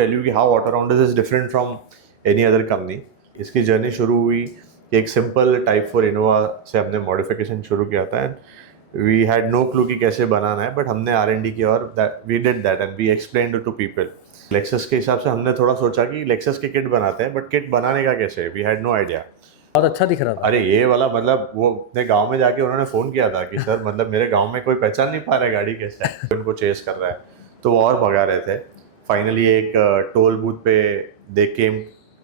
Tell you कि how Autorounders is different from any other company. इसकी journey शुरू हुई कि एक सिंपल टाइप 4 इनोवा से हमने मॉडिफिकेशन शुरू किया था and we had no clue कि कैसे बनाना है, बट हमने R&D किया और we did that and we explained to people. Lexus के हिसाब से हमने थोड़ा सोचा कि लेक्सस के किट बनाते हैं, बट किट बनाने का कैसे, वी हैड नो आइडिया। बहुत अच्छा दिख रहा था। अरे ये वाला मतलब वो अपने गांव में जाके उन्होंने फ़ोन किया था कि सर मतलब मेरे गांव में कोई पहचान नहीं पा रहा है गाड़ी कैसा है, उनको चेस कर रहा है, तो वो और भगा रहे थे। फाइनली एक टोल बूथ पे they came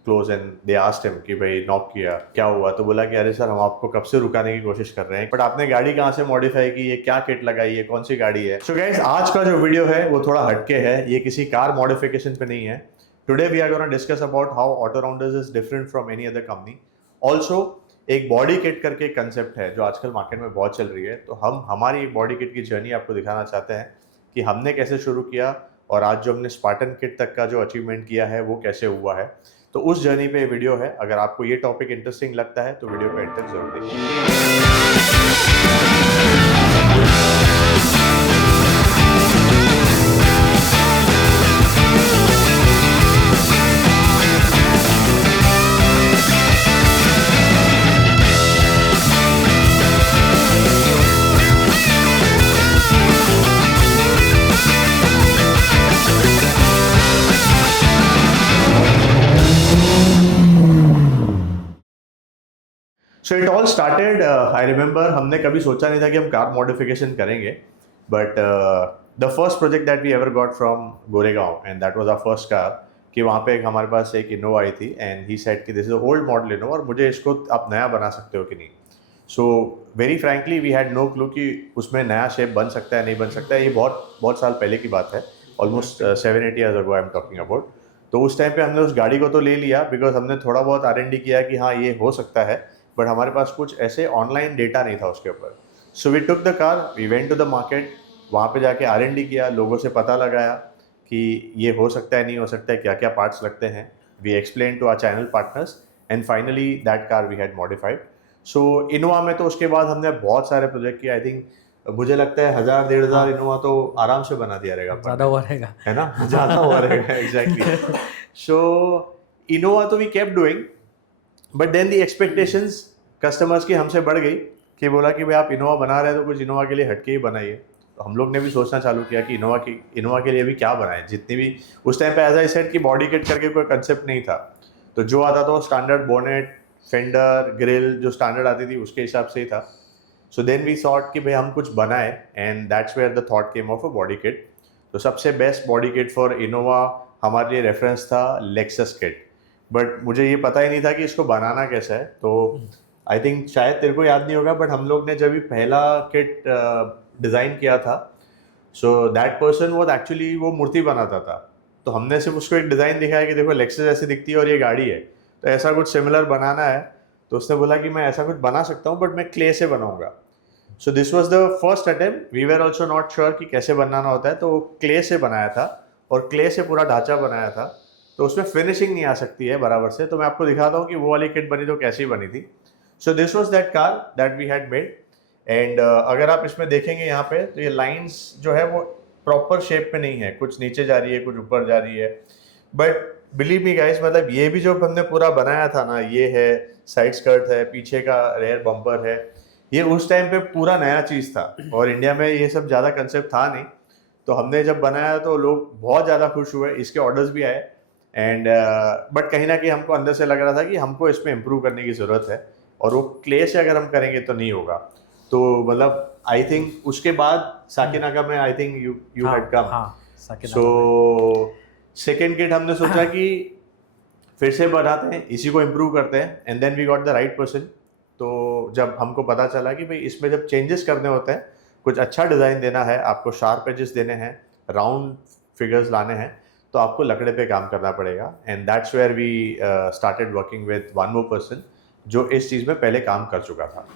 close and they asked him कि भाई नॉक किया, क्या हुआ, तो बोला कि अरे सर हम आपको कब से रुकाने की कोशिश कर रहे हैं, बट आपने गाड़ी कहाँ से मॉडिफाई की, ये क्या किट लगाई है, कौन सी गाड़ी है। सो गाइस आज का जो वीडियो है वो थोड़ा हटके है, ये किसी कार मॉडिफिकेशन पे नहीं है। Today we are gonna discuss about how Auto Rounders is different from any other company. Also एक बॉडी किट करके कंसेप्ट है जो आजकल मार्केट में बहुत चल रही है, तो हम हमारी एक बॉडी किट की जर्नी आपको दिखाना चाहते हैं कि हमने कैसे शुरू किया और आज जो हमने स्पार्टन किट तक का जो अचीवमेंट किया है वो कैसे हुआ है। तो उस जर्नी पे वीडियो है, अगर आपको ये टॉपिक इंटरेस्टिंग लगता है तो वीडियो को एंड तक जरूर देखिए। So it all started, I remember हमने कभी सोचा नहीं था कि हम कार मॉडिफिकेशन करेंगे, but the first project that we ever got from Goregaon and that was our first car, कि वहाँ पे हमारे पास एक इनोवा आई थी एंड ही सेड कि this is old model Innova और मुझे इसको आप नया बना सकते हो कि नहीं। So very frankly we had no clue कि उसमें नया शेप बन सकता है नहीं बन सकता है। ये बहुत बहुत साल पहले की बात है, almost 7-8 years ago I am talking about. तो उस टाइम पे हमने उस गाड़ी को तो ले लिया बिकॉज हमने थोड़ा बहुत R&D किया कि हाँ ये हो सकता है, बट हमारे पास कुछ ऐसे ऑनलाइन डेटा नहीं था उसके ऊपर। So we took the car, we went to the market, वहाँ पे जाके R&D किया, लोगों से पता लगाया कि ये हो सकता है नहीं हो सकता है, क्या क्या पार्ट्स लगते हैं। We explain to our channel partners and finally that car we had modified. So Innova में तो उसके बाद हमने बहुत सारे प्रोजेक्ट किए। आई थिंक मुझे लगता है 1000-1500 इनोवा तो आराम से बना दिया रहेगा, ज़्यादा हुआ रहेगा, है ना, ज़्यादा हुआ रहेगा एग्जैक्टली। सो इनोवा तो we kept doing, but then the expectations customers की हमसे बढ़ गई कि बोला कि भाई आप इनोवा बना रहे हैं तो कुछ इनोवा के लिए हटके ही बनाइए। तो हम लोग ने भी सोचना चालू किया कि इनोवा के लिए भी क्या बनाएं। जितनी भी उस टाइम पे एज आई सेड कि बॉडी किट करके कोई कंसेप्ट नहीं था, तो जो आता था स्टैंडर्ड बोनेट, फेंडर, ग्रिल जो स्टैंडर्ड आती थी उसके हिसाब से ही था। सो देन वी थॉट कि भाई हम कुछ बनाए and that's where the thought came of a body kit. तो सबसे best body kit for Innova हमारे लिए रेफरेंस था लेक्सस किट, बट मुझे ये पता ही नहीं था कि इसको बनाना कैसा है। तो आई थिंक शायद तेरे को याद नहीं होगा, बट हम लोग ने जब भी पहला किट डिज़ाइन किया था, सो दैट पर्सन वो एक्चुअली वो मूर्ति बनाता था। तो हमने सिर्फ उसको एक डिज़ाइन दिखाया कि देखो लेक्सस ऐसे दिखती है और ये गाड़ी है, तो ऐसा कुछ सिमिलर बनाना है। तो उसने बोला कि मैं ऐसा कुछ बना सकता हूँ, बट मैं क्ले से बनाऊंगा। So this was the first attempt. We were also not sure कि कैसे बनाना होता है, तो क्ले से बनाया था और क्ले से पूरा ढांचा बनाया था। तो उसमें फिनिशिंग नहीं आ सकती है बराबर से, तो मैं आपको दिखाता हूँ कि वो वाली किट बनी तो कैसी बनी थी। So this was that car that we had made and अगर आप इसमें देखेंगे यहाँ पे तो ये लाइंस जो है वो प्रॉपर शेप में नहीं है, कुछ नीचे जा रही है कुछ ऊपर जा रही है। बट बिलीव मी गाइस, मतलब ये भी जो हमने पूरा बनाया था ना, ये है साइड स्कर्ट है, पीछे का रेयर बम्पर है, ये उस टाइम पे पूरा नया चीज़ था और इंडिया में ये सब ज़्यादा कंसेप्ट था नहीं। तो हमने जब बनाया तो लोग बहुत ज़्यादा खुश हुए, इसके ऑर्डर्स भी आए एंड बट कहीं ना कहीं हमको अंदर से लग रहा था कि हमको इसमें इम्प्रूव करने की ज़रूरत है और वो क्ले से अगर हम करेंगे तो नहीं होगा। तो मतलब आई थिंक उसके बाद साकिनागा में I think you had come. So second kit हमने सोचा कि फिर से बनाते हैं, इसी को इम्प्रूव करते हैं and then we got the right person. तो जब हमको पता चला कि भाई इसमें जब चेंजेस करने होते हैं, कुछ अच्छा डिज़ाइन देना है, आपको शार्प एजेस देने हैं, राउंड फिगर्स लाने हैं, तो आपको लकड़े पे काम करना पड़ेगा and that's where we started working with one more person जो इस चीज़ में पहले काम कर चुका था।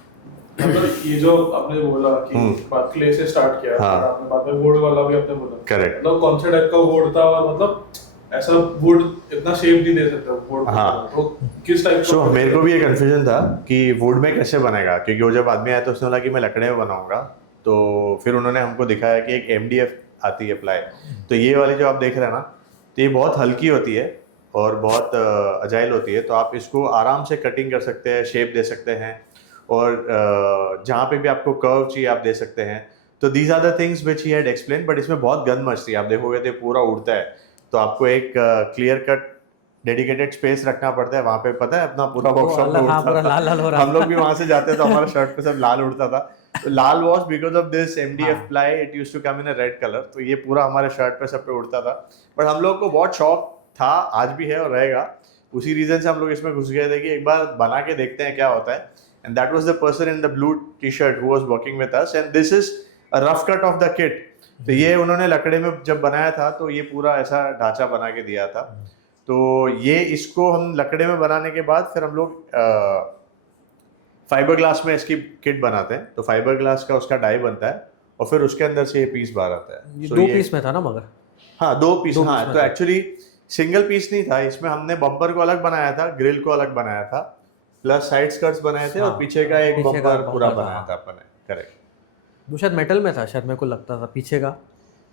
मतलब ये जो आपने बोला कि बात क्ले से स्टार्ट किया, हाँ। और आपने बाद में वुड वाला भी आपने बोला, करेक्ट। मतलब कौन से टाइप का वुड था और मतलब ऐसा वुड इतना शेप नहीं दे सकता वुड। हाँ। तो किस टाइप सो मेरे को भी ये कंफ्यूजन था कि वुड में कैसे बनेगा, क्योंकि वो जब आदमी आया तो उसने बोला कि मैं लकड़े में बनाऊंगा। तो फिर उन्होंने हमको दिखाया कि एक MDF आती है प्लाई, तो ये वाली जो आप देख रहे हैं ना, तो ये बहुत हल्की होती है और बहुत अजाइल होती है, तो आप इसको आराम से कटिंग कर सकते हैं, शेप दे सकते हैं, और जहाँ पे भी आपको कर्व चाहिए आप दे सकते हैं। तो these are the things which he had explain, but इसमें बहुत गंद मचती है, आप देखोगे तो ये पूरा उड़ता है, तो आपको एक क्लियर कट डेडिकेटेड स्पेस रखना पड़ता है वहाँ पे, पता है अपना पूरा वो वर्कशॉप में अलग, हाँ, उड़ता पूरा था। लाल लाल हो रहा हम लोग भी वहाँ से जाते तो हमारा शर्ट पे सब लाल उड़ता था, तो लाल was because of this MDF हाँ। Ply, it used to come in a red colour, तो ये पूरा हमारे शर्ट पे सब पे उड़ता था। बट हम लोग को बहुत शौक था, आज भी है और रहेगा, उसी रीजन से हम लोग इसमें घुस गए थे कि एक बार बना के देखते हैं क्या होता है। And that was the person in the blue T-shirt who was working with us, and this is a rough cut of the kit. तो ये उन्होंने लकड़े में जब बनाया था तो ये पूरा ऐसा ढांचा बना के दिया था। तो ये इसको हम लकड़े में बनाने के बाद फिर हम लोग फाइबर ग्लास में इसकी किट बनाते हैं, तो फाइबर ग्लास का उसका डाई बनता है और फिर उसके अंदर से ये पीस बाहर आता है। ये So 2 ये- पीस में था ना मगर? हाँ 2 पीस, दो हाँ पीस में तो था। एक्चुअली सिंगल पीस नहीं था इसमें, हमने बम्पर को अलग बनाया था, ग्रिल को अलग बनाया था, प्लस साइड स्कर्ट्स बनाए थे और हाँ, पीछे का एक पीछे का बम्पर पूरा bumper था, बनाया हाँ। था अपन ने, करेक्ट। वो शायद मेटल में था, शायद मेरे को लगता था पीछे का।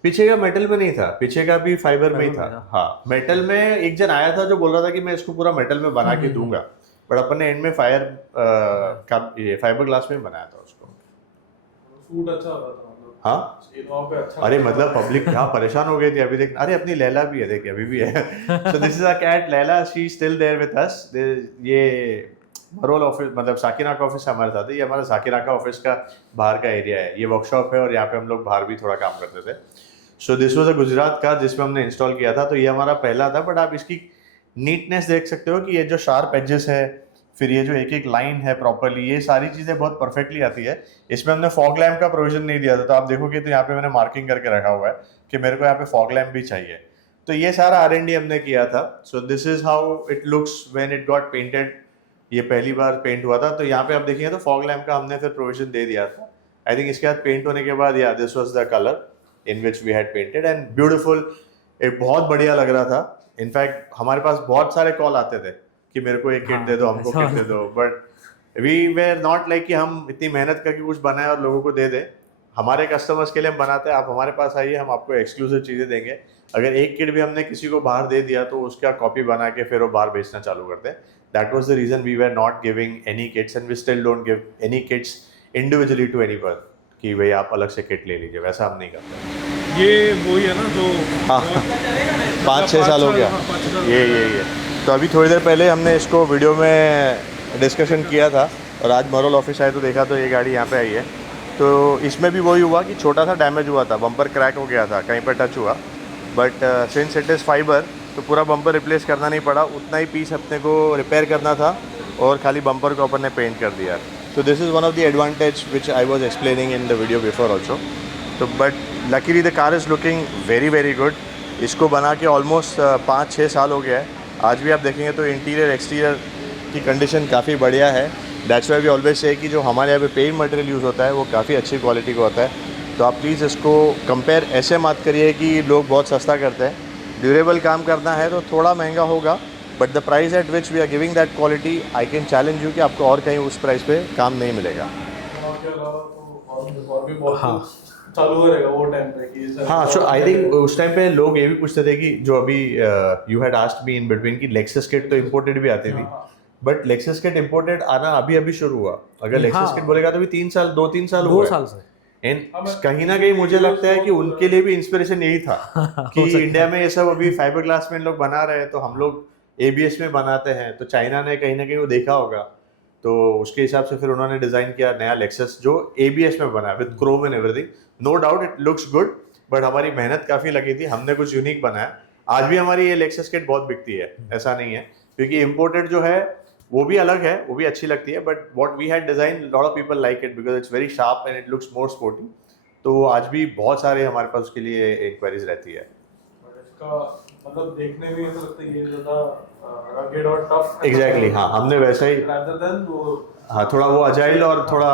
पीछे का मेटल में नहीं था, पीछे का भी फाइबर में ही फाइबर था। में था। हाँ मेटल में एक जन आया था जो बोल रहा था कि मैं इसको पूरा मेटल में बना के दूंगा, बट अपन ने एंड में का ये फाइबर ग्लास में बनाया था उसको। सूट अच्छा हो रहा था मतलब। हाँ इनोवा पे अच्छा। अरे मतलब पब्लिक क्या परेशान हो गई थी अभी देख, अरे अपनी लैला भी है, देखिए अभी भी है। So this is a cat Laila, she still there with us. ये मरोल ऑफिस मतलब साकिनाका ऑफिस हमारे साथ है, ये हमारा साकिनाका ऑफिस का बाहर का एरिया है, ये वर्कशॉप है और यहाँ पे हम लोग बाहर भी थोड़ा काम करते थे। सो दिस वाज अ गुजरात का जिसमें हमने इंस्टॉल किया था, तो ये हमारा पहला था। बट आप इसकी नीटनेस देख सकते हो कि ये जो शार्प एजेस है, फिर ये जो एक एक लाइन है प्रॉपरली, ये सारी चीज़ें बहुत परफेक्टली आती है। इसमें हमने फॉग लैम्प का प्रोविजन नहीं दिया था, तो आप देखोगे तो यहाँ पे मैंने मार्किंग करके रखा हुआ है कि मेरे को यहाँ पे फॉग लैम्प भी चाहिए। तो ये सारा R&D हमने किया था। सो this is how it looks when it got painted. ये पहली बार पेंट हुआ था, तो यहाँ पे आप देखिए तो फॉग लैम्प का हमने फिर प्रोविजन दे दिया था। आई थिंक इसके बाद पेंट होने के बाद या this was the colour in which we had painted and beautiful, एक बहुत बढ़िया लग रहा था। इनफैक्ट हमारे पास बहुत सारे कॉल आते थे कि मेरे को एक किट हाँ, दे दो, हमको ऐसा किट दे दो, but we were not like कि हम इतनी मेहनत करके कुछ बनाए और लोगों को दे दें। हमारे कस्टमर्स के लिए हम बनाते हैं, आप हमारे पास आइए, हम आपको एक्सक्लूसिव चीज़ें देंगे। अगर एक किट भी हमने किसी को बाहर दे दिया तो उसका कॉपी बना के फिर वो बाहर बेचना चालू करते हैं। That was the reason we were not giving any kits and we still don't give any kits individually to anyone कि भाई आप अलग से किट ले लीजिए, वैसा हम नहीं करते। ये वही है ना जो हाँ 5-6 साल हो गया हाँ, 5-6 साल ये। तो अभी थोड़ी देर पहले हमने इसको वीडियो में डिस्कशन किया था और आज मरोल ऑफिस आए तो देखा तो ये गाड़ी यहाँ पे आई है। तो इसमें भी वही हुआ कि छोटा सा डैमेज हुआ था, बम्पर क्रैक हो गया था, कहीं पर टच हुआ, but since it is fibre तो पूरा बम्पर रिप्लेस करना नहीं पड़ा, उतना ही पीस अपने को रिपेयर करना था और खाली बम्पर को अपन ने पेंट कर दिया। तो this is one of the advantage which I was explaining in the video before also. तो but luckily the car is looking very very good. इसको बना के ऑलमोस्ट 5-6 साल हो गया है। आज भी आप देखेंगे तो इंटीरियर एक्सटीरियर की कंडीशन काफ़ी बढ़िया है। That's why we always say कि जो हमारे यहाँ पे पेंट मटेरियल यूज़ होता है वो काफ़ी अच्छी क्वालिटी का होता है। तो आप प्लीज़ इसको कंपेयर ऐसे मत करिए कि लोग बहुत सस्ता करते हैं। ड्यूरेबल काम करना है तो थोड़ा महंगा होगा, but the price at which we are giving that quality, I can challenge you कि आपको और कहीं उस प्राइस पे काम नहीं मिलेगा। और के अलावा तो और भी बहुत हाँ। कुछ चालू करेगा वो टाइम पे कि सर हाँ सो आई थिंक उस टाइम पे लोग ये भी पूछते थे कि जो अभी you had asked me in between की लेक्सस किट तो इम्पोर्टेड भी आती थी, बट लेक्सस किट इम्पोर्टेड आना अभी अभी शुरू हुआ। अगर लेक्सस हाँ। किट बोलेगा तो भी 3 साल 2-3 साल 2 हुए। साल से। एंड कहीं ना कहीं मुझे लगता है कि उनके लिए भी इंस्पिरेशन यही था कि इंडिया में ये सब अभी फाइबर ग्लास में लोग बना रहे हैं तो हम लोग ABS में बनाते हैं। तो चाइना ने कहीं ना कहीं वो देखा होगा, तो उसके हिसाब से फिर उन्होंने डिजाइन किया नया लेक्सस जो ABS में बना है with chrome and everything. No doubt it looks good, but हमारी मेहनत काफी लगी थी, हमने कुछ यूनिक बनाया। आज भी हमारी ये लेक्सस किट बहुत बिकती है, ऐसा नहीं है, क्योंकि इम्पोर्टेड जो है वो भी अलग है, वो भी अच्छी लगती है, but what we had design lot of people like it because it's very sharp and it looks more sporty. तो आज भी बहुत सारे हमारे पास उसके लिए इंक्वायरीज रहती है। इसका मतलब देखने में ऐसा लगता है ये ज्यादा रगेड और टफ एग्जैक्टली हाँ, हमने वैसा ही, rather than वो हाँ थोड़ा वो अजाइल और थोड़ा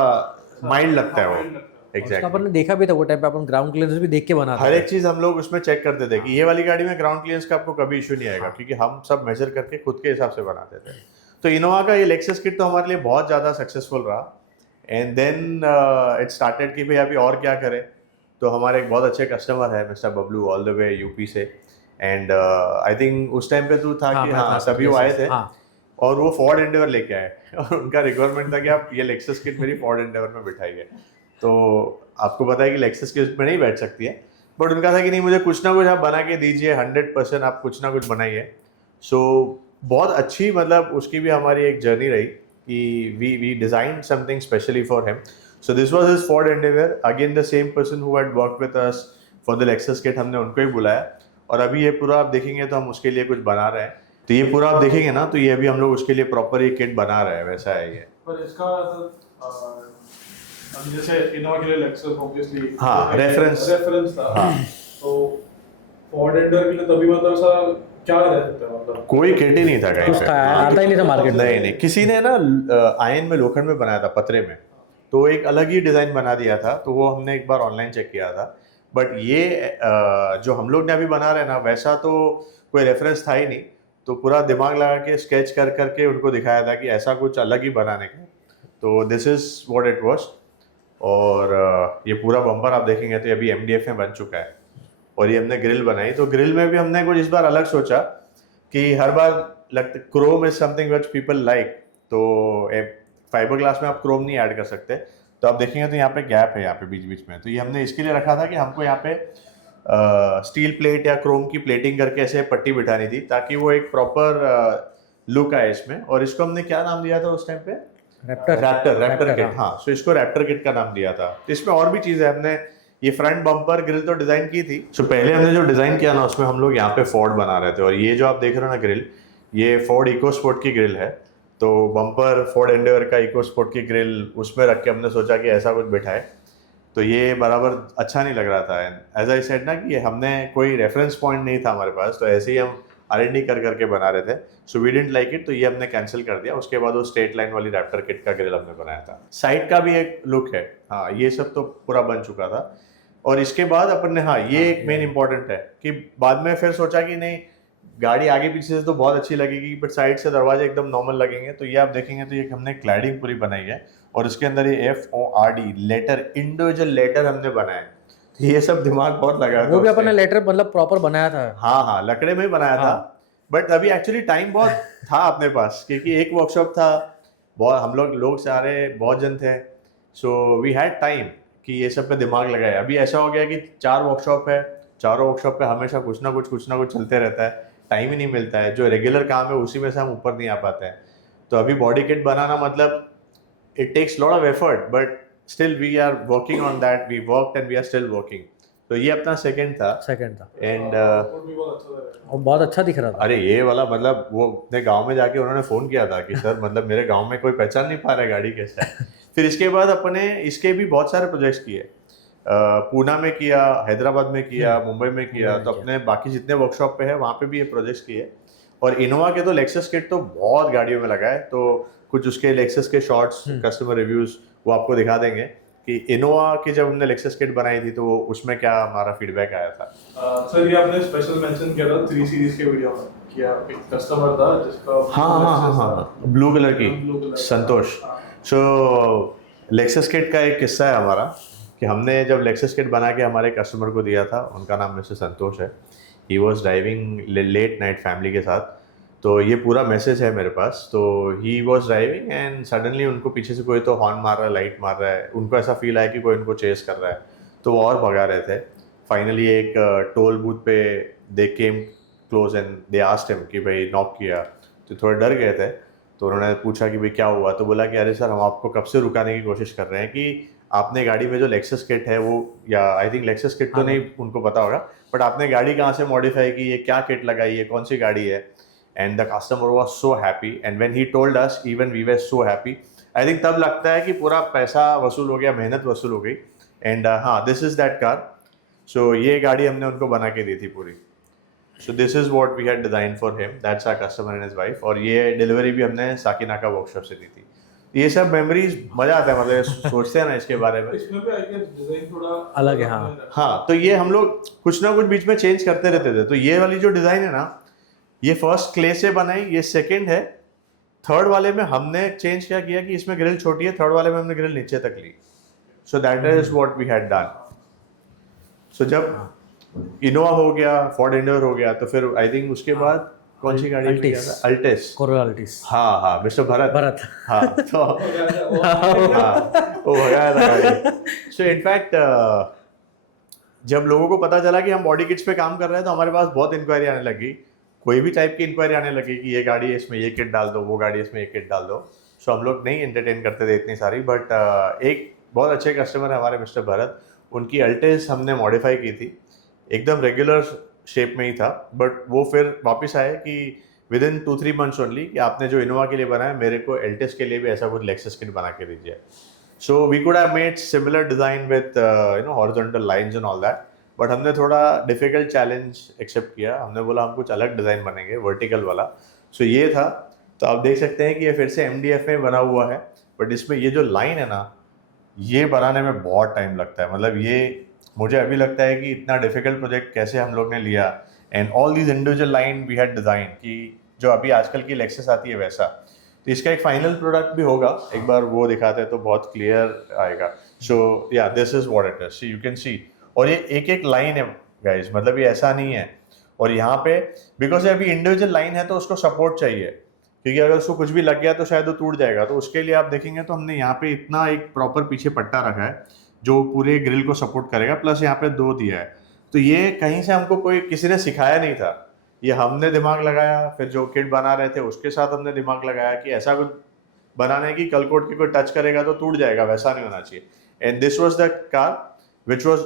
माइल्ड लगता है हाँ, वो। mild लगता है। उसका एग्जैक्टली अपन ने देखा भी था वो टाइम पे, अपन ग्राउंड क्लियरेंस भी देख के बनाते हर एक चीज हम लोग उसमें चेक करते थे कि ये वाली गाड़ी में ग्राउंड क्लियरेंस का आपको कभी इशू नहीं आएगा, क्योंकि हम सब मेजर करके खुद के हिसाब से बनाते थे। तो इनोवा का ये लेक्सस किट तो हमारे लिए बहुत ज़्यादा सक्सेसफुल रहा। एंड देन इट स्टार्टेड कि भाई अभी और क्या करें। तो हमारे एक बहुत अच्छे कस्टमर है mister Bablu all the way UP से, एंड आई थिंक उस टाइम पे तू था हाँ, कि मैं हाँ था, सभी वो yes, आए yes, थे हाँ। और वो फोर्ड एंडेवर लेके आए और उनका रिक्वायरमेंट था कि आप ये लेक्सस किट मेरी फोर्ड एंडेवर में बिठाइए। तो आपको पता है कि लेक्सस की उसमें नहीं बैठ सकती है, बट उनका था कि नहीं मुझे कुछ ना कुछ आप बना के दीजिए, 100% आप कुछ ना कुछ बनाइए। सो बहुत अच्छी मतलब उसकी भी हमारी एक जर्नी रही कि we design something specially for him. So this was his Ford Endeavour, again the same person who had worked with us for the Lexus kit, हमने उनको ही बुलाया और अभी ये पूरा आप देखेंगे तो हम उसके लिए कुछ बना रहे हैं। तो ये पूरा आप देखेंगे ना तो ये अभी हम लोग उसके लिए प्रॉपर ये किट बना रहे हैं, वैसा है ये। पर इसका अभी जैसे इनोवा के लिए लेक्सस ऑब्वियसली हाँ, रेफरेंस था। हाँ। तो फोर्ड एंडर के लिए तभी मतलब ऐसा क्या रह सकता है, मतलब कोई किट ही नहीं था कहीं कुछ पे। था, आता ही नहीं था मार्केट में। नहीं किसी ने ना आयन में लोखंड में बनाया था, पतरे में, तो एक अलग ही डिज़ाइन बना दिया था, तो वो हमने एक बार ऑनलाइन चेक किया था। बट ये जो हम लोग ने अभी बना रहे हैं ना वैसा तो कोई रेफरेंस था ही नहीं, तो पूरा दिमाग लगा के स्केच कर करके उनको दिखाया था कि ऐसा कुछ अलग ही बनाने का। तो this is what it was. और ये पूरा बम्पर आप देखेंगे तो ये अभी MDF में बन चुका है और ये हमने ग्रिल बनाई। तो ग्रिल में भी हमने कुछ इस बार अलग सोचा कि हर बार लगता Chrome is something which people like, तो फाइबर ग्लास में आप क्रोम नहीं ऐड कर सकते। तो आप देखेंगे तो यहाँ पे गैप है यहाँ पे बीच बीच में, तो ये हमने इसके लिए रखा था कि हमको यहाँ पे स्टील प्लेट या क्रोम की प्लेटिंग करके ऐसे पट्टी बिठानी थी ताकि वो एक प्रॉपर लुक आए इसमें। और इसको हमने क्या नाम दिया था उस टाइम पे? Raptor kit. हाँ, सो इसको रैप्टर किट का नाम दिया था। इसमें और भी चीज़ें हमने, ये फ्रंट बम्पर ग्रिल तो डिजाइन की थी। सो पहले हमने जो डिजाइन किया ना उसमें हम लोग यहाँ पे फोर्ड बना रहे थे, और ये जो आप देख रहे हो ना ग्रिल, ये फोर्ड इको स्पोर्ट की ग्रिल है। तो बम्पर फोर्ड एंडेवर का इको स्पोर्ट की ग्रिल उसमें रख के हमने सोचा कि ऐसा कुछ बिठाए, तो ये बराबर अच्छा नहीं लग रहा था। एज आई सेड ना कि हमने कोई रेफरेंस पॉइंट नहीं था हमारे पास, तो ऐसे ही हम R&D कर करके बना रहे थे। So we didn't like it, तो ये हमने कैंसिल कर दिया। उसके बाद वो स्ट्रेट लाइन वाली रैप्टर किट का ग्रिल हमने बनाया था। साइड का भी एक लुक है, हाँ ये सब तो पूरा बन चुका था। और इसके बाद अपन ने, हाँ ये एक मेन इंपॉर्टेंट है कि बाद में फिर सोचा कि नहीं गाड़ी आगे पीछे से तो बहुत अच्छी लगेगी बट साइड से दरवाजे एकदम नॉर्मल लगेंगे। तो ये आप देखेंगे तो ये हमने क्लैडिंग पूरी बनाई है और उसके अंदर ये FORD लेटर, इंडिविजुअल लेटर हमने बनाए। तो ये सब दिमाग बहुत लगा था वो भी उससे। अपन ने लेटर मतलब प्रॉपर बनाया था। हाँ लकड़े में ही बनाया था, बट अभी एक्चुअली टाइम बहुत था अपने पास क्योंकि एक वर्कशॉप था, बहुत हम लोग सारे बहुत जन थे। सो वी हैड टाइम कि ये सब पे दिमाग लगाए। अभी ऐसा हो गया कि 4 वर्कशॉप है, चारों वर्कशॉप पे हमेशा कुछ ना कुछ चलते रहता है, टाइम ही नहीं मिलता है। जो रेगुलर काम है उसी में से हम ऊपर नहीं आ पाते हैं। तो अभी बॉडी किट बनाना मतलब it takes lot of effort, but still we are working on that, we worked and we are still working. तो ये अपना सेकंड था। एंड और भी बहुत अच्छा लग रहा और बहुत अच्छा दिख रहा था। अरे ये वाला मतलब वो अपने गांव में जाके उन्होंने फ़ोन किया था कि सर मतलब मेरे गांव में कोई पहचान नहीं पा रहा है गाड़ी कैसा है। फिर इसके बाद अपने इसके भी बहुत सारे प्रोजेक्ट्स किए, पूना में किया, हैदराबाद में किया, मुंबई में किया। तो अपने बाकी जितने वर्कशॉप पे है वहाँ पे भी ये प्रोजेक्ट्स किए। और इनोवा के तो लेक्सस किट तो बहुत गाड़ियों में लगा है, तो कुछ उसके लेक्सस के शॉर्ट्स, कस्टमर रिव्यूज़ वो आपको दिखा देंगे कि इनोवा की जब हमने लेक्सस किट बनाई थी तो उसमें क्या हमारा फीडबैक आया था। सर ये आपने स्पेशल मेंशन किया था 3 सीरीज के वीडियो में कि एक कस्टमर था जिसका हाँ ब्लू कलर की, Blue color। संतोष। सो लेक्सस किट का एक किस्सा है हमारा कि हमने जब लेक्सस किट बना के हमारे कस्टमर को दिया था, उनका नाम मिस्टर संतोष है। He was driving late night family के साथ, तो ये पूरा मैसेज है मेरे पास। तो ही वॉज ड्राइविंग एंड सडनली उनको पीछे से कोई तो हॉर्न मार रहा है, लाइट मार रहा है, उनको ऐसा फील आया कि कोई उनको चेस कर रहा है, तो वो और भगा रहे थे। फाइनली एक टोल बूथ पे they came close and they asked him कि भाई नॉक किया, तो थोड़े डर गए थे। तो उन्होंने पूछा कि भाई क्या हुआ, तो बोला कि अरे सर हम आपको कब से रुकाने की कोशिश कर रहे हैं कि आपने गाड़ी में जो लेक्सस किट है वो, या आई थिंक लेक्सस किट तो नहीं उनको पता होगा, बट आपने गाड़ी कहाँ से मॉडिफाई की, ये क्या किट लगाई है, कौन सी गाड़ी है। And the customer was so happy and when he told us even we were so happy. I think तब लगता है कि पूरा पैसा वसूल हो गया, मेहनत वसूल हो गई। एंड हाँ, this is that car. So ये गाड़ी हमने उनको बना के दी थी पूरी। So this is what we had design for him, that's our customer and his wife. और ये डिलीवरी भी हमने साकिनाका वर्कशॉप से दी थी। ये सब मेमोरीज मजा आता है, मतलब सोचते हैं ना इसके बारे में। इसमें भी आई गेस डिजाइन थोड़ा अलग है, हाँ, तो ये हम लोग कुछ ना कुछ बीच में चेंज करते रहते थे। तो ये वाली जो डिज़ाइन है ना, ये फर्स्ट क्ले से बनाई, ये सेकंड है। थर्ड वाले में हमने चेंज क्या किया कि इसमें ग्रिल छोटी है, थर्ड वाले में हमने ग्रिल नीचे तक ली। So that is what we had done. So जब इनोवा हो गया, फोर्ड एंडेवर हो गया, तो फिर आई थिंक उसके बाद कौन सी गाड़ी पे गया था? अल्टिस। Corolla Altis. हाँ हाँ, मिस्टर भरत। भरत। हाँ तो हाँ वो भगाया था गाड़ी। सो इनफैक्ट जब लोगों को पता चला कि हम बॉडी किट्स पे काम कर रहे हैं तो हमारे पास बहुत इंक्वायरी आने लगी, कोई भी टाइप की इंक्वायरी आने लगी कि ये गाड़ी है इसमें ये किट डाल दो, वो गाड़ी है इसमें ये किट डाल दो। सो हम लोग नहीं एंटरटेन करते थे इतनी सारी, बट एक बहुत अच्छे कस्टमर है हमारे मिस्टर भरत, उनकी अल्टिस हमने मॉडिफाई की थी, एकदम रेगुलर शेप में ही था, बट वो फिर वापस आए कि विद इन 2-3 मंथ्स ओनली कि आपने जो इनोवा के लिए बनाया मेरे को एल्टिस के लिए भी ऐसा कुछ लेक्सस किट बना के दीजिए। So we could have made similar design with horizontal lines and all that, but हमने थोड़ा difficult challenge accept किया, हमने बोला हम कुछ अलग डिज़ाइन बनेंगे वर्टिकल वाला। So ये था, तो आप देख सकते हैं कि ये फिर से MDF में बना हुआ है, बट इसमें ये जो लाइन है ना, ये बनाने में बहुत टाइम लगता है। मतलब ये मुझे अभी लगता है कि इतना डिफिकल्ट प्रोजेक्ट कैसे हम लोग ने लिया, and all these individual line we had design कि जो अभी आजकल की लेक्सस आती है वैसा। तो इसका एक फाइनल प्रोडक्ट भी होगा, एक बार वो दिखाते हैं तो बहुत क्लियर आएगा। सो या this is what it is, you can see, और ये एक एक लाइन है गाइस, मतलब ये ऐसा नहीं है। और यहाँ पे बिकॉज अभी इंडिविजुअल लाइन है तो उसको सपोर्ट चाहिए, क्योंकि अगर उसको कुछ भी लग गया तो शायद वो टूट जाएगा। तो उसके लिए आप देखेंगे तो हमने यहाँ पे इतना एक प्रॉपर पीछे पट्टा रखा है जो पूरे ग्रिल को सपोर्ट करेगा, प्लस यहाँ पे 2 दिया है। तो ये कहीं से हमको कोई किसी ने सिखाया नहीं था, ये हमने दिमाग लगाया, फिर जो किट बना रहे थे उसके साथ हमने दिमाग लगाया कि ऐसा कुछ बनाना है कि कल कोट की कोई टच करेगा तो टूट जाएगा, वैसा नहीं होना चाहिए। And this was the car which was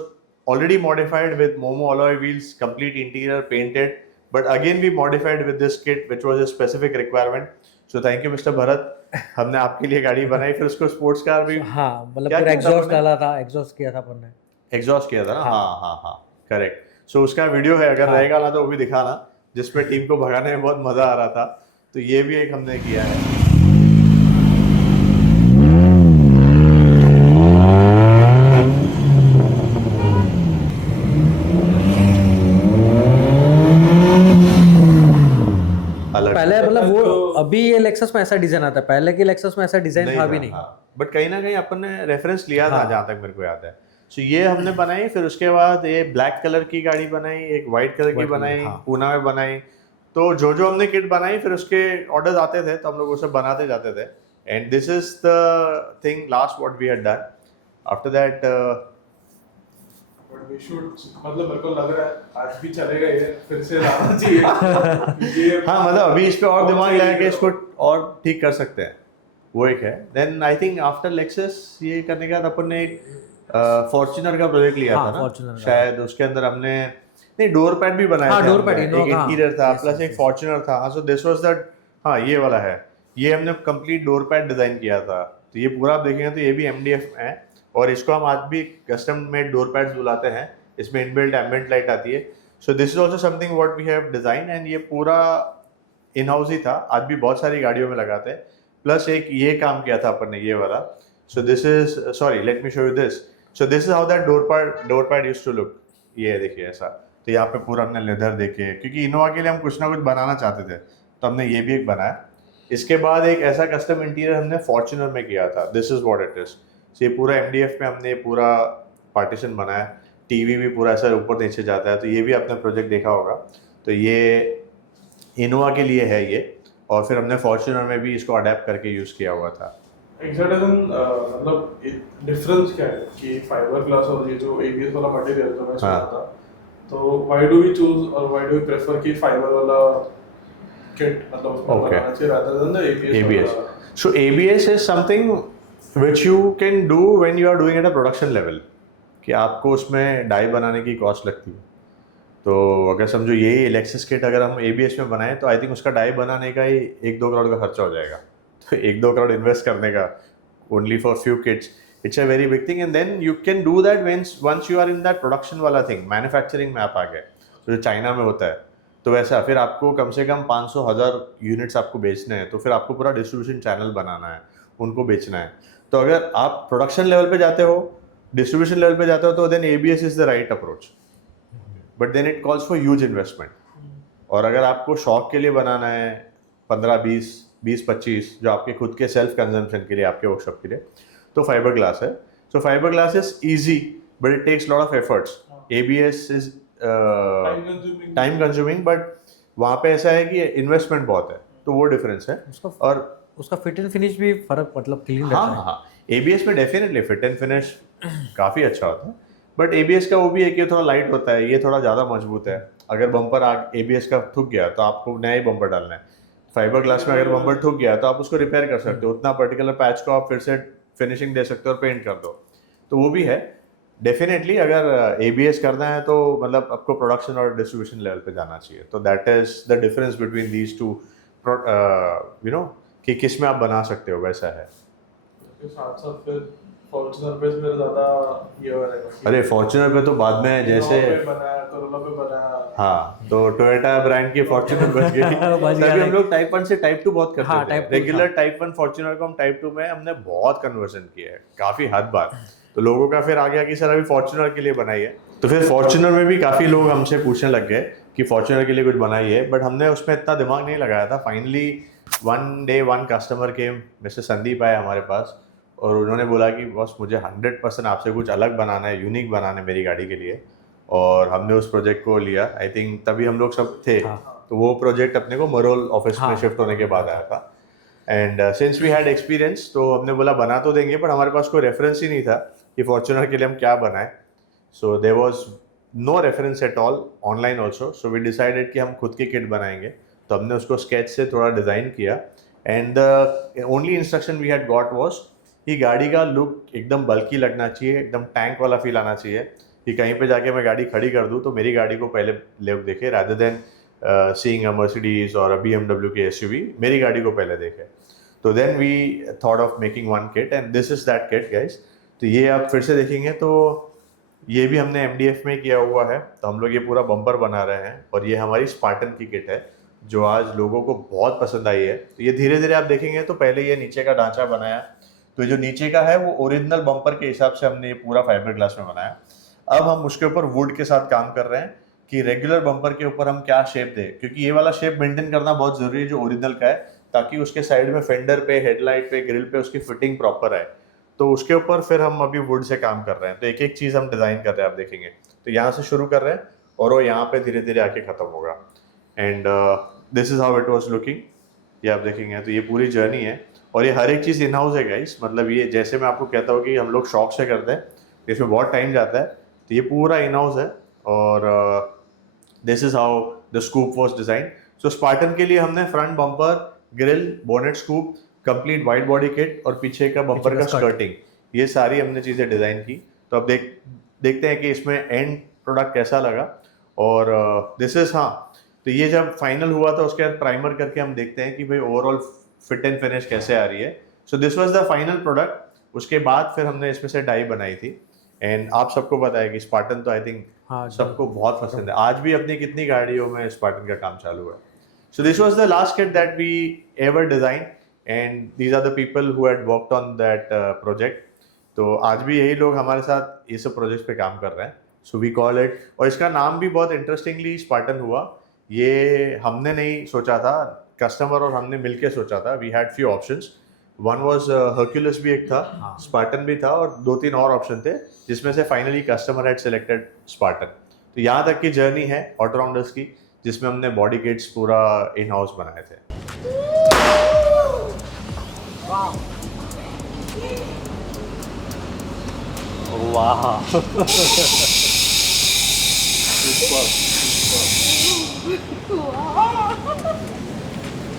already modified with Momo alloy wheels, complete interior painted, but again we modified with this kit which was a specific requirement. So thank you Mr. Bharat, हमने आपके लिए गाड़ी बनाई, फिर उसको sports car भी हाँ मतलब क्या फिर किया था एग्जॉस्ट आपने? डाला था, एग्जॉस्ट किया था अपन ने। एग्जॉस्ट किया था ना, हाँ हाँ हाँ करेक्ट। सो उसका वीडियो है, अगर रहेगा ना तो वो भी दिखाना, जिसपे टीम को भगाने में बहुत मजा आ रहा था। तो ये भी एक हमने किया है। पहले मतलब वो अभी ये लेक्सस में ऐसा डिजाइन आता है, पहले के लेक्सस में ऐसा डिजाइन था भी नहीं। बट कहीं ना कहीं अपन ने रेफरेंस लिया था, हाँ। जहाँ तक मेरे को याद है। सो ये हमने बनाई, फिर उसके बाद ये ब्लैक कलर की गाड़ी बनाई, एक वाइट कलर की White color, बनाई, हाँ। पूना में बनाई। तो जो हमने किट बनाई फिर उसके ऑर्डर्स आते थे तो हम लोग उसे बनाते जाते थे। And this is the thing last what we had done after that. But we should, मतलब मेरे को लग रहा है आज भी चलेगा ये, फिर से लाना चाहिए ये। हाँ मतलब अभी इस पे और दिमाग लगा के इसको और ठीक कर सकते हैं, वो एक है। Then I think after Lexus ये करने के बाद अपन ने एक फॉर्च्यूनर का प्रोजेक्ट लिया हाँ, था ना Fortuner का। शायद, उसके अंदर हमने नहीं डोर पैड भी बनाया हाँ, था door हमने, pad, एक Innova का, इंटीरियर था yes, प्लस yes, एक yes। फॉर्च्यूनर था। हाँ सो दिस वाज दैट, हाँ ये वाला है, ये हमने कंप्लीट डोर पैड डिजाइन किया था। तो ये पूरा आप देखेंगे तो ये भी MDF है, और इसको हम आज भी कस्टम मेड डोर पैड्स बुलाते हैं। इसमें इनबिल्ट एम्बिएंट लाइट आती है। So this is also something what we have design, and ये पूरा इन हाउस ही था, आज भी बहुत सारी गाड़ियों में लगाते हैं। प्लस एक ये काम किया था अपन ने, ये वाला। So this is, sorry let me show you this. So this is how that door pad used to look. ये देखिए ऐसा, तो यहाँ पे पूरा हमने लेदर देखे, क्योंकि इनोवा के लिए हम कुछ ना कुछ बनाना चाहते थे, तो हमने ये भी एक बनाया। इसके बाद एक ऐसा कस्टम इंटीरियर हमने फॉर्च्यूनर में किया था, this is what it is. ये पूरा MDF में हमने पूरा पार्टीशन बनाया, टीवी भी पूरा ऐसा ऊपर नीचे जाता है। तो ये भी आपने प्रोजेक्ट देखा होगा। तो ये इनोवा के लिए है ये, और फिर हमने फॉर्च्यूनर में भी इसको अडेप्ट करके यूज़ किया हुआ था। एक्सैक्टली मतलब डिफरेंस क्या है कि फाइबर ग्लास और ये जो ABS वाला मटेरियल जो मैं सुना हाँ। था, तो व्हाई डू वी चूज और व्हाई डू वी प्रेफर कि फाइबर वाला किट मतलब उसमें Okay. बनाना चाहिए rather than the ABS वाला? So ABS is something which you can do when you are doing at a production level, कि आपको उसमें डाई बनाने की कॉस्ट लगती है। तो अगर समझो यही लेक्सस किट अगर हम ABS में बनाएं तो आई थिंक उसका डाई बनाने का ही 1-2 करोड़ का खर्चा हो जाएगा। तो 1-2 करोड़ इन्वेस्ट करने का only for few kits, it's a very big thing. And then you can do that once you are in that production वाला थिंग, मैन्युफैक्चरिंग में आप आ गए, तो जो चाइना में होता है। तो वैसा फिर आपको कम से कम 500,000 यूनिट्स आपको बेचने हैं, तो फिर आपको पूरा डिस्ट्रीब्यूशन चैनल बनाना है, उनको बेचना है। तो अगर आप प्रोडक्शन लेवल पे जाते हो, डिस्ट्रीब्यूशन लेवल पे जाते हो, तो then ABS is the right approach, but then it calls for huge investment. और अगर आपको शौक के लिए बनाना है 15-20, 20-25 जो आपके खुद के सेल्फ कंजम्पशन के लिए, आपके वर्कशॉप के लिए, तो फाइबर ग्लास है। So fibre glass is easy but it takes lot of efforts. ABS is time consuming, but वहाँ पे ऐसा है कि इन्वेस्टमेंट बहुत है, तो वो डिफरेंस है। और उसका फिट एंड फिनिश भी फर्क मतलब क्लीन रहता हाँ है। हाँ, एबीएस में डेफिनेटली फिट एंड फिनिश काफ़ी अच्छा होता है, बट एबीएस का वो भी है कि थोड़ा लाइट होता है, ये थोड़ा ज़्यादा मजबूत है। अगर बम्पर एबीएस का थूक गया तो आपको नया ही बम्पर डालना है। फाइबर ग्लास में अगर बम्पर थूक गया तो आप उसको रिपेयर कर सकते हो, उतना पर्टिकुलर पैच को आप फिर से फिनिशिंग दे सकते हो और पेंट कर दो, तो वो भी है। डेफिनेटली अगर एबीएस करना है तो मतलब आपको प्रोडक्शन और डिस्ट्रीब्यूशन लेवल पे जाना चाहिए, तो that is the difference between these two, you know, कि किस में आप बना सकते हो, वैसा है। के साथ साथ फिर फॉर्च्यूनर पे फिर ज्यादा ये हो रहेगा कि अरे फॉर्च्यूनर पे तो बाद में जैसे, इनोवा पे बनाया, करोला पे बनाया। हाँ, तो टोयोटा ब्रांड की फॉर्च्यूनर बच गई। बच गया तभी हम है। लोग टाइप 1 से टाइप 2 बहुत करते हाँ, थे। टाइप 2 रेगुलर टाइप 1 फॉर्च्यूनर को हम टाइप 2 में हमने बहुत कन्वर्जन किया है, काफी हद बार। तो लोगों का फिर आ गया कि सर अभी फॉर्च्यूनर के लिए बनाइए, तो फिर फॉर्च्यूनर में भी काफी लोग हमसे पूछने लग गए कि फॉर्च्यूनर के लिए कुछ बनाइए, बट हमने उसमें इतना दिमाग नहीं लगाया था। Finally one day one customer के, मिस्टर संदीप आए हमारे पास, और उन्होंने बोला कि बॉस मुझे 100% आपसे कुछ अलग बनाना है, यूनिक बनाना है मेरी गाड़ी के लिए, और हमने उस प्रोजेक्ट को लिया। आई थिंक तभी हम लोग सब थे, तो वो प्रोजेक्ट अपने को मरोल ऑफिस में शिफ्ट होने के बाद आया था। And since we had experience, तो हमने बोला बना तो देंगे, पर हमारे पास कोई रेफरेंस ही नहीं था कि फॉर्च्यूनर के लिए हम क्या बनाएं। So there was no reference at all online also, so we decided कि हम खुद की किट बनाएंगे। तो हमने उसको स्केच से थोड़ा डिज़ाइन किया, and the only instruction we had got was कि गाड़ी का लुक एकदम बल्की लगना चाहिए, एकदम टैंक वाला फील आना चाहिए, कि कहीं पे जाके मैं गाड़ी खड़ी कर दूँ तो मेरी गाड़ी को पहले लोग देखे, rather than seeing a Mercedes और अ BMW की SUV, मेरी गाड़ी को पहले देखे। तो then we thought of making one kit, and this is that kit guys. तो ये आप फिर से देखेंगे तो ये भी हमने MDF में किया हुआ है। तो हम लोग ये पूरा बम्पर बना रहे हैं, और ये हमारी स्पार्टन की किट है जो आज लोगों को बहुत पसंद आई है। तो ये धीरे धीरे आप देखेंगे, तो पहले ये नीचे का ढांचा बनाया, तो जो नीचे का है वो ओरिजिनल बम्पर के हिसाब से हमने ये पूरा फाइबर ग्लास में बनाया। अब हम उसके ऊपर वुड के साथ काम कर रहे हैं कि रेगुलर बम्पर के ऊपर हम क्या शेप दें, क्योंकि ये वाला शेप मेंटेन करना बहुत जरूरी है जो ओरिजिनल का है, ताकि उसके साइड में फेंडर पे, हेडलाइट पे, ग्रिल पे उसकी फिटिंग प्रॉपर है। तो उसके ऊपर फिर हम अभी वुड से काम कर रहे हैं, तो एक एक चीज़ हम डिज़ाइन कर रहे हैं, आप देखेंगे। तो यहाँ से शुरू कर रहे हैं और वो यहाँ पे धीरे धीरे आके ख़त्म होगा। And this is how it was looking. ये आप देखेंगे तो ये पूरी जर्नी है, और ये हर एक चीज़ इन हाउस है गाइस। मतलब ये जैसे मैं आपको कहता हूँ कि हम लोग शौक से करते हैं, इसमें बहुत टाइम जाता है, तो ये पूरा इन हाउस है। और this is how the scoop was design. So Spartan के लिए हमने front bumper, grill, bonnet scoop, complete wide body kit और पीछे का बम्पर का स्कर्टिंग, ये सारी हमने चीज़ें डिज़ाइन की। तो अब देखते हैं कि इसमें एंड प्रोडक्ट कैसा लगा। और दिस इज़, हाँ, तो ये जब फाइनल हुआ था उसके बाद प्राइमर करके हम देखते हैं कि भाई ओवरऑल फिट एंड फिनिश कैसे आ रही है। So this was the final product. उसके बाद फिर हमने इसमें से डाई बनाई थी, एंड आप सबको पता है कि स्पार्टन तो आई थिंक सबको बहुत पसंद है। आज भी अपनी कितनी गाड़ियों में स्पार्टन का काम चालू है। So this was the last kit that we ever design, and these are the people who had worked on that project. तो आज भी यही लोग हमारे साथ ये सब प्रोजेक्ट पे काम कर रहे हैं। सो वी कॉल इट, और इसका नाम भी बहुत इंटरेस्टिंगली स्पार्टन हुआ। ये हमने नहीं सोचा था, कस्टमर और हमने मिलके सोचा था। We had few options, one was Hercules भी एक था, स्पार्टन भी था, और 2-3 और ऑप्शन थे, जिसमें से finally customer had selected Spartan. तो यहाँ तक की जर्नी है ऑटोराउंडर्स की, जिसमें हमने बॉडी किट्स पूरा इन हाउस बनाए थे।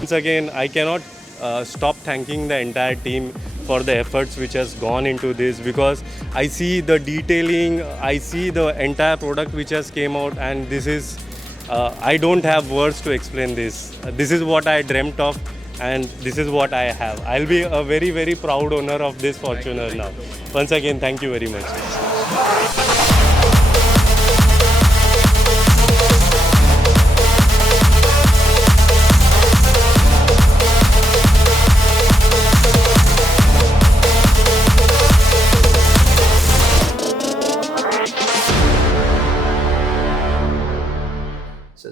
Once again, I cannot stop thanking the entire team for the efforts which has gone into this, because I see the detailing, I see the entire product which has came out, and this is, I don't have words to explain this. This is what I dreamt of, and this is what I have. I'll be a very, very proud owner of this Fortuner now. Once again, thank you very much.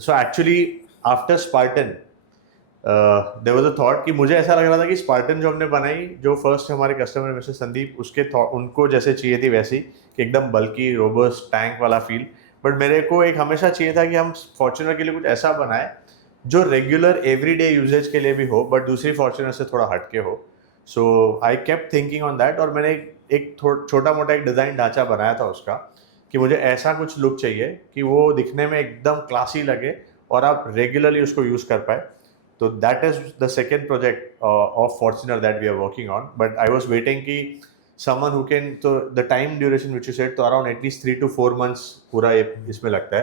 So actually after Spartan there was a thought कि मुझे ऐसा लग रहा था कि Spartan जो हमने बनाई, जो फर्स्ट हमारे कस्टमर मिस्टर संदीप, उसके उनको जैसे चाहिए थी वैसी, कि एकदम बल्कि, रोबस्ट, टैंक वाला फील। बट मेरे को एक हमेशा चाहिए था कि हम फॉर्च्यूनर के लिए कुछ ऐसा बनाए जो रेगुलर एवरीडे यूजेज के लिए भी हो बट दूसरी फॉर्च्यूनर से थोड़ा हटके हो. So I kept thinking on that और मैंने एक छोटा मोटा एक डिज़ाइन ढांचा बनाया था उसका कि मुझे ऐसा कुछ लुक चाहिए कि वो दिखने में एकदम क्लासी लगे और आप रेगुलरली उसको यूज़ कर पाए. तो that is the second project of Fortuner that we are working on. But I was waiting कि someone who can, तो the time duration which you said, तो around at least 3 to 4 months पूरा ये इसमें लगता है.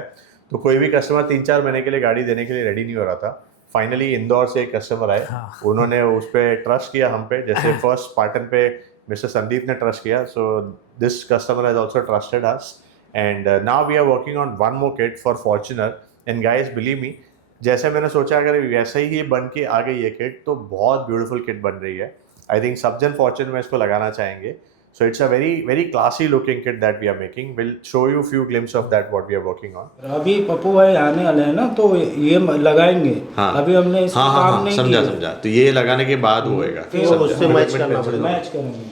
तो कोई भी कस्टमर 3-4 महीने के लिए गाड़ी देने के लिए रेडी नहीं हो रहा था. फाइनली इंदौर से एक कस्टमर आए, उन्होंने उस पर ट्रस्ट किया हम पे, जैसे फर्स्ट स्पार्टन पे मिस्टर संदीप ने ट्रस्ट किया. So this customer has also trusted us and now we are working on one more kit for Fortuner. And guys believe me, जैसे मैंने सोचा अगर वैसे ही बन के आ गई ये किट तो बहुत ब्यूटीफुल किट बन रही है. आई थिंक सब जन फॉर्च्यूनर में इसको लगाना चाहेंगे. So it's a very classy looking kit that we are making. We'll show you few glimpses of that what we are working on. अभी पप्पू भाई आने वाले हैं ना तो ये लगाएंगे. हाँ. अभी हमने इसका काम नहीं किया. समझा. तो ये लगाने के बाद होएगा. उससे मैच करेंगे.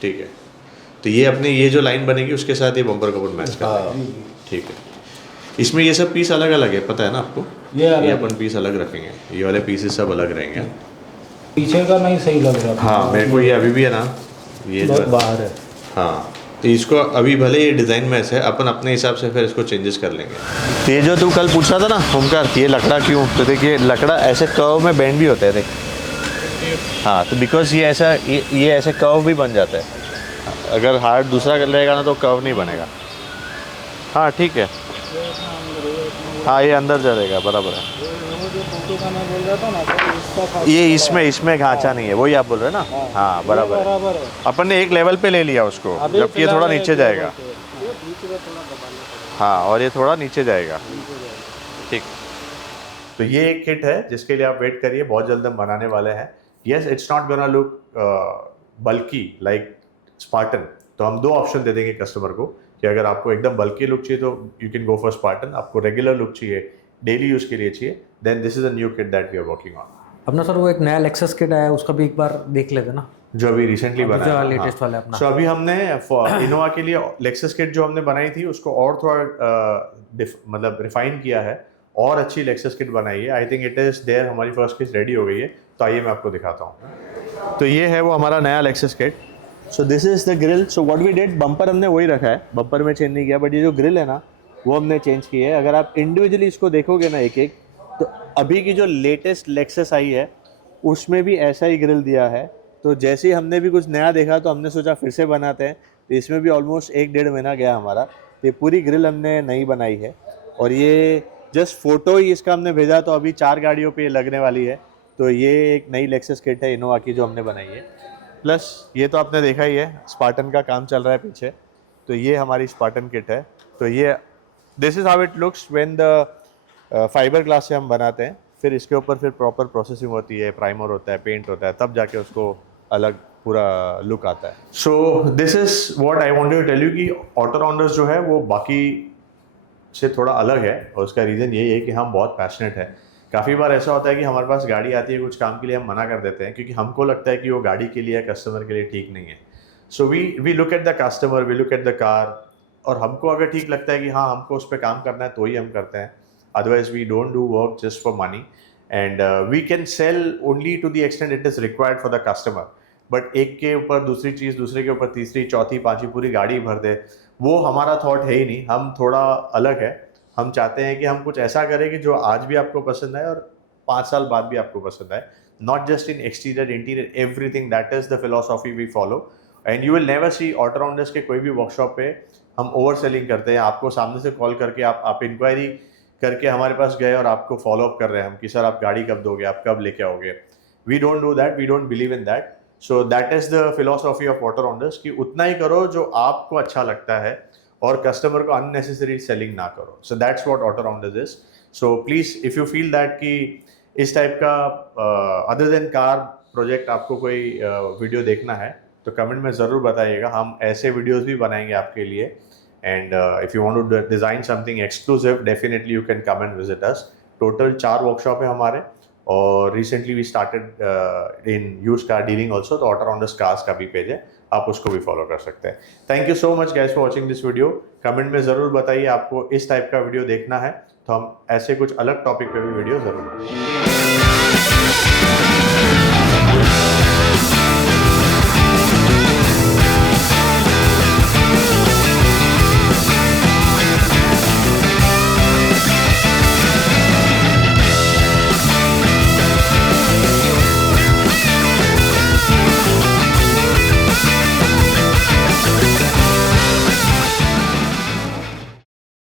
ठीक है. तो ये अपने ये जो लाइन बनेगी उसके साथ ये बम्पर कवर मैच करेंगे. ठीक है. इसमें ये सब पीस अलग अलग है, पता है ना आपको? ये अपन पीस अलग रखेंगे. ये वाले पीसेस सब अलग रहेंगे. पीछे का नहीं सही लग रहा. हाँ, मेरे को ये अभी भी है ना, ये बहुत बाहर है. हाँ, तो इसको अभी भले ये डिज़ाइन में ऐसे है, अपन अपने हिसाब से फिर इसको चेंजेस कर लेंगे. तो ये जो तू कल पूछ रहा था ना ओमकार, ये लकड़ा क्यों, तो देखिए लकड़ा ऐसे कर्व में बेंड भी होता है. देख, हाँ, तो बिकॉज ये ऐसा ये ऐसे कर्व भी बन जाता है. अगर हार्ड दूसरा कर रहेगा ना तो कर्व नहीं बनेगा. हाँ ठीक है. हाँ, ये अंदर जाएगा, बराबर है. ये इसमें ढांचा नहीं है, वही आप बोल रहे हैं ना. हाँ बराबर है. अपन ने एक लेवल पे ले लिया उसको, जबकि ये थोड़ा नीचे जाएगा. हाँ, और ये थोड़ा नीचे जाएगा. ठीक. तो ये एक किट है जिसके लिए आप वेट करिए, बहुत जल्द हम बनाने वाले हैं. Yes, it's not gonna look bulky like Spartan. तो हम 2 ऑप्शन दे देंगे कस्टमर को कि अगर आपको एकदम बल्की लुक चाहिए तो you can go for Spartan. आपको रेगुलर लुक चाहिए, डेली यूज़ के लिए चाहिए, then this is a new kit that we are working on. अपना सर वो एक नया लेक्सस किट आया, उसका भी एक बार देख लेते ना, जो अभी रिसेंटली बना है, लेटेस्ट वाला अपना. सो अभी हमने इनोवा के लिए लेक्सस किट जो हमने बनाई थी उसको और थोड़ा मतलब रिफाइन किया है और अच्छी लेक्सस किट बनाई है. I think it is there. हमारी फर्स्ट किट रेडी हो गई है, तो आइए मैं आपको दिखाता हूँ. तो ये है वो हमारा नया Lexus kit. So this is the grille. So what we did, bumper हमने वही रखा है, बम्पर में चेंज नहीं किया, बट ये जो ग्रिल है ना वो हमने चेंज की है. अगर आप इंडिविजुअली इसको देखोगे ना एक एक, तो अभी की जो लेटेस्ट लेक्सस आई है उसमें भी ऐसा ही ग्रिल दिया है. तो जैसे ही हमने भी कुछ नया देखा तो हमने सोचा फिर से बनाते हैं. तो इसमें भी ऑलमोस्ट 1-1.5 महीना गया हमारा. ये पूरी ग्रिल हमने नई बनाई है और ये जस्ट फोटो ही इसका हमने भेजा तो अभी 4 गाड़ियों पे लगने वाली है. तो ये एक नई लेक्सस किट है इनोवा की जो हमने बनाई है. प्लस ये तो आपने देखा ही है, स्पार्टन का काम चल रहा है पीछे. तो ये हमारी स्पार्टन किट है. तो ये this is how it looks when the fibre glass से हम बनाते हैं. फिर इसके ऊपर फिर प्रॉपर प्रोसेसिंग होती है, प्राइमर होता है, पेंट होता है, तब जाके उसको अलग पूरा लुक आता है. So this is what I wanted to tell you कि ऑटो राउंडर्स जो है वो बाकी से थोड़ा अलग है. और उसका रीज़न यही है कि हम बहुत पैशनेट हैं. काफ़ी बार ऐसा होता है कि हमारे पास गाड़ी आती है कुछ काम के लिए, हम मना कर देते हैं क्योंकि हमको लगता है कि वो गाड़ी के लिए, कस्टमर के लिए ठीक नहीं है. So we look at the customer, we look at the car, और हमको अगर ठीक लगता है कि हाँ हमको उस पर काम करना है तो ही हम करते हैं. Otherwise we don't do work just for money. And we can sell only to the extent it is required for the customer. But एक के ऊपर दूसरी चीज़, दूसरे के ऊपर तीसरी, चौथी, पांचवी पूरी गाड़ी भर दे, वो हमारा थॉट है ही नहीं. हम थोड़ा अलग है. हम चाहते हैं कि हम कुछ ऐसा करें कि जो आज भी आपको पसंद आए और 5 साल बाद भी आपको पसंद आए. Not just in exterior, interior, everything. That is the philosophy we follow. And you will never see Auto Rounders के कोई भी वर्कशॉप पे हम ओवर सेलिंग करते हैं. आपको सामने से कॉल करके आप इंक्वायरी करके हमारे पास गए और आपको फॉलो अप कर रहे हैं हम कि सर आप गाड़ी कब दोगे, आप कब लेके आओगे. We don't do that, we don't believe in that. So that is the philosophy of Auto Rounders कि उतना ही करो जो आपको अच्छा लगता है और कस्टमर को अननेसेसरी सेलिंग ना करो. So that's what auto Rounders is. So please if you feel that कि इस टाइप का अदर देन कार प्रोजेक्ट आपको कोई वीडियो देखना है तो कमेंट में ज़रूर बताइएगा. हम ऐसे वीडियोज़ भी बनाएंगे आपके लिए. And if you want to design something exclusive, definitely you can come and visit us. Total 4 workshop है हमारे और recently we started in used car dealing also. तो ऑटो राउंडर्स कार्स का भी पेज है, आप उसको भी फॉलो कर सकते हैं। Thank you so much guys for watching this video. Comment में ज़रूर बताइए आपको इस टाइप का वीडियो देखना है, तो हम ऐसे कुछ अलग टॉपिक पे भी वीडियो ज़रूर बनाएंगे।